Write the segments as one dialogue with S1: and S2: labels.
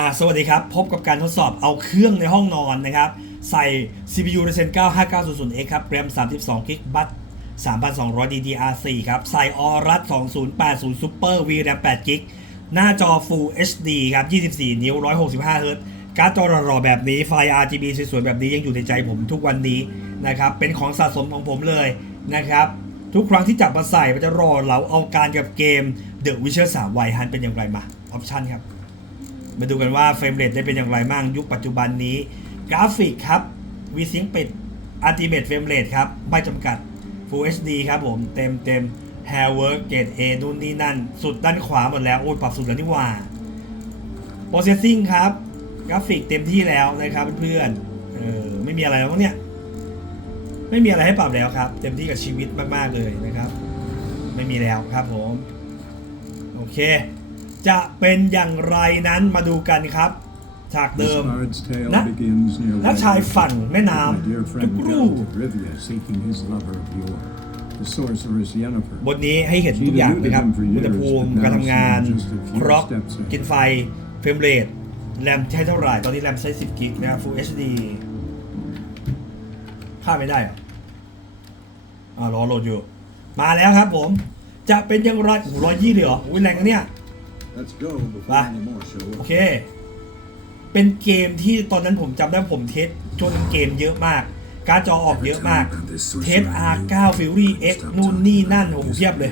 S1: อ่าสวัสดีครับ พบกับการทดสอบเอาเครื่องในห้องนอนนะครับ ใส่ CPU Ryzen 9 5900X ครับ RAM 32 GB บัต3,200 DDR4 ครับ ใส่ออรัส2080 Super VRAM 8 GB หน้าจอ Full HD ครับ 24 นิ้ว 165 Hz การ์ดจอหล่อๆแบบนี้ไฟ RGB สวยๆ แบบนี้ยังอยู่ในใจผมทุกวันนี้นะครับ เป็นของสะสมของผมเลยนะครับ ทุกครั้งที่จับมาใส่มันจะรอเราเอาการกับเกม The Witcher 3 Wild Hunt เป็นอย่างไรมาออปชันครับ มาดูกันว่าเฟรมเรทได้เป็นอย่างไรบ้างยุคปัจจุบันนี้ กราฟิกครับวีซิงปิดอัลติเม e เฟรมเรทครับ ไม่จำกัด Full HD ครับผม เต็มเต็ม Hair Work เกรด A นู่นนี่นั่น สุดด้านขวาหมดแล้ว โอ้ยปรับสุดแล้วนี่ว่า Processing ครับ กราฟิกเต็มที่แล้วนะครับเพื่อนๆเออไม่มีอะไรแล้วเนี่ย ไม่มีอะไรให้ปรับแล้วครับ เต็มที่กับชีวิตมาก ๆ เลยนะครับ ไม่มีแล้วครับผม โอเค จะเป็นอย่างไรนั้นมาดูกันครับฉากเดิม
S2: Bard's tale
S1: Na-
S2: begins near
S1: และชายฝั่งแม่น้
S2: My dear ำ friend
S1: ทุกรู
S2: Geralt of Rivia seeking his lover of yore, the sorceress Yennefer.
S1: บทนี้ให้เห็นทุกอย่างนะครับอุณหภูมิการทำงานครอกกินไฟเฟรมเรทแรมใช้เท่าไหร่ ตอนนี้แรมใช้ 10 กิกนะครับ Full HD ค่าไม่ได้เหรออ่ารอโหลดอยู่ มาแล้วครับผม จะเป็นอยังไรโอ้โหร้อยยี่เลยเหรออุ้ยแรงนะเนี่ย
S3: Let's go before
S1: Va.
S3: any more show
S1: โอ
S3: up.
S1: เค เป็นเกมที่ตอนนั้นผมจำได้ผมเทสช่วงนั้นเกมเยอะมาก การดจอออกเยอะมาก เทส R9 Fury X นู่นนี่นั่นโอ้โหเพียบเลย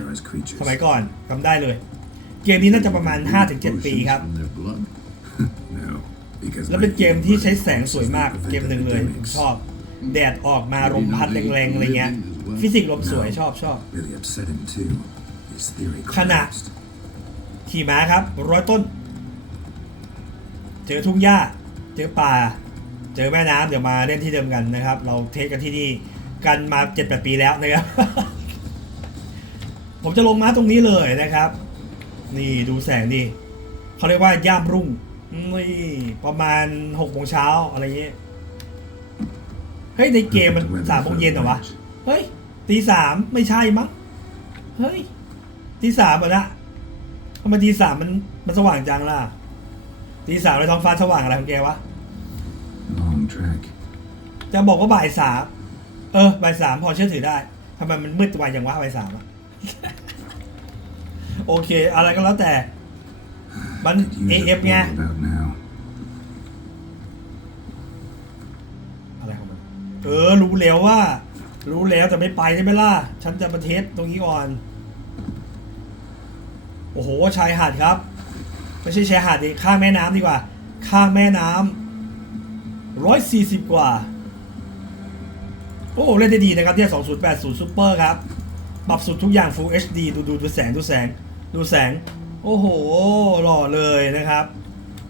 S1: สมัยก่อนจำได้เลย เกมนี้น่าจะประมาณ 5-7 ปีครับ
S3: From their blood.
S2: No, because
S1: แล้ว
S2: my
S1: เป็นเกมที่ใช้แสง
S2: forces
S1: สวยมาก
S2: prevent
S1: เกมหนึ่งเลยผม
S2: epidemics.
S1: ชอบ แดดออกมาลมพัดแรงๆอะไรเงี้ยฟิสิกส์ลมสวยชอบชอบ
S2: Really upset him too. His theory
S1: ขณะ
S2: collapsed.
S1: ขี่ม้าครับร้อยต้น เจอทุ่งหญ้า เจอป่า เจอแม่น้ำเดี๋ยวมาเล่นที่เดิมกันนะครับ เราเทสกันที่นี่กันมา7จ็ดแปดปีแล้วนะครับ ผมจะลงม้าตรงนี้เลยนะครับ นี่ดูแสงดิเขาเรียกว่าย่ามรุ่งนี่ประมาณหกโมงเช้าอะไรเงี้ยเฮ้ยในเกมมันสามโมงเย็นเหรอวะ เฮ้ยตีสามไม่ใช่มั้ง เฮ้ยตีสามเหรอนะ ทำไมตีสามมันมันสว่างจังล่ะตีสามในท้องฟ้าสว่างอะไรของแกวะ
S2: Long track.
S1: จะบอกว่าบ่ายสามเออบ่ายสามพอเชื่อถือได้ทำไมมันมืดไวอย่างวะบ่ายสามอะ โอเค อะไรก็แล้วแต่ มัน
S2: Could use a
S1: AF ไง
S2: blow about now.
S1: อะไรของมันเออ รู้แล้วว่า รู้แล้วแต่ไม่ไปได้ไหมล่ะ ฉันจะมาเทสตรงนี้ก่อน โอ้โหชายหาดครับ ไม่ใช่ชายหาดดิข้างแม่น้ำดีกว่า ข้างแม่น้ำร้อยสี่สิบกว่า โอ้เล่นได้ดีนะครับที่ย2080 Super ครับ ปรับสุดทุกอย่าง Full HD ดูดูดูแสงดูแสงดูแสง โอ้โห หล่อเลยนะครับ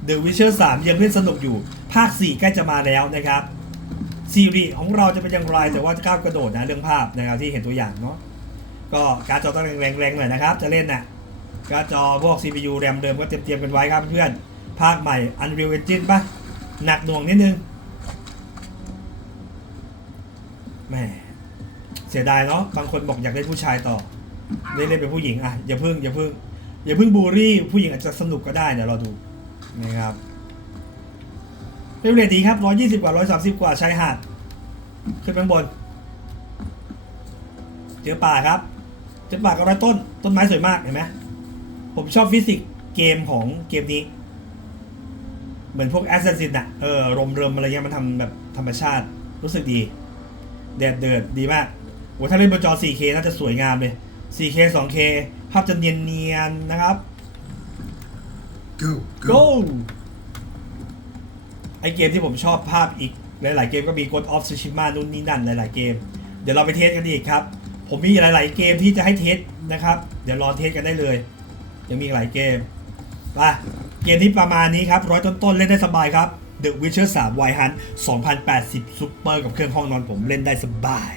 S1: The Witcher 3 ยังเล่นสนุกอยู่ ภาค 4 ใกล้จะมาแล้วนะครับซีรีส์ของเราจะเป็นอย่างไรแต่ว่าก้าวกระโดดนะเรื่องภาพนะครับที่เห็นตัวอย่างเนาะก็การ์ดจอต้องแรงๆหน่อยนะครับ จะเล่นน่ะ การ์ดจอพวก CPU แรมเดิมก็เตรียมๆกันไว้ครับเพื่อนภาคใหม่ Unreal Engine ป่ะ หนักหน่วงนิดนึงแหม่เสียดายเนาะบางคนบอกอยากเล่นผู้ชายต่อเล่นเล่นเป็นผู้หญิงอะอย่าพิ่งอย่าพิ่งอย่าพิ่งบูลลี่ผู้หญิงอาจจะสนุกก็ได้เดี๋ยวเราดูนะครับเรเรทดีครับ120กว่า130กว่าชายหาดขึ้นไปบน เจอป่าครับ เจอป่าก็ร้อยต้น ต้นไม้สวยมากเห็นไหม ผมชอบฟิสิกส์เกมของเกมนี้ เหมือนพวกแอสซัสซินอะเออรมเริมอะไรเงี้ยมันทำแบบธรรมชาติรู้สึกดี แดดเดือดดีมากโหถ้าเล่นบนจอ 4K น่าจะสวยงามเลย 4K 2K ภาพจะเนียนๆนะครับ
S2: Go,
S1: go ไอเกมที่ผมชอบภาพอีกหลาย ๆ เกมก็มี God of Tsushima นู่นนี่นั่นหลาย ๆ เกม เดี๋ยวเราไปเทสกันอีกครับ ผมมีหลาย ๆ เกมที่จะให้เทสนะครับ เดี๋ยวรอเทสกันได้เลย ยังมีอีกหลายเกมไปเกมที่ประมาณนี้ครับร้อยต้นๆเล่นได้สบายครับ The Witcher 3 Wild Hunt 2080 Super กับเครื่องห้องนอนผมเล่นได้สบาย